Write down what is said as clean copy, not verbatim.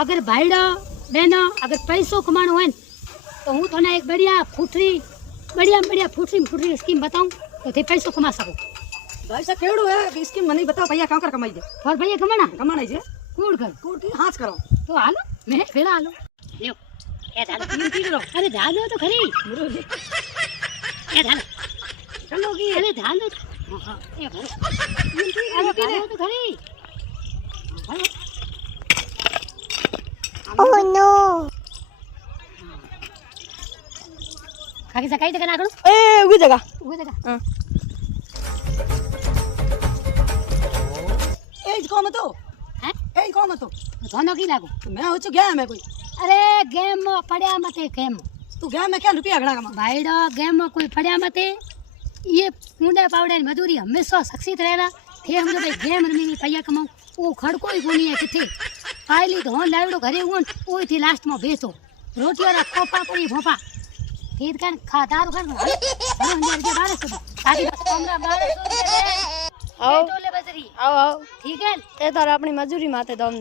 अगर भाईड़ा बहना अगर पैसों कमानो है तो हूँ तो एक बढ़िया फूटरी स्कीम बताऊं तो थे पैसों कमा सको। भाई साहब केड़ो है कि स्कीम मनी बताओ भैया कहाँ कर कमाई दे और भैया कमाना है कूड़ कर कूड़ की हाथ करो तो हालो मैं फिर हालो लियो ये डालो तीन लो अरे डालो तो खरी ये डालो चलो की अरे डालो हां ये भरो अरे डालो तो खरी ओह नो खाके सकाई तक ना करो ए उगी जगह हां ए कौन तो हैं ए कौन तो दोनों की लागो मैं हो गया मैं कोई अरे गेम में पड़या मते गेम तू गया मैं क्या रुपया घड़ा कमा भाईडो गेम में कोई पड़या मते ये कूंडे पावड़े मजदूरी हमेशा सक्सेस रहेला थे हम जो भाई गेम रमी पैसा कमाऊ वो खड़को ही कोनी है किथे पायली धोन लावड़ो घरे हुन ओई थी लास्ट में बेचो रोटी वाला खोपा पड़ी भोपा ठीक कर खादार कर हम अंदर के 1200 सारी बस हमरा 1200 आओ टोले बजरी आओ आओ ठीक है ए तार अपनी मजूरी माते दम दे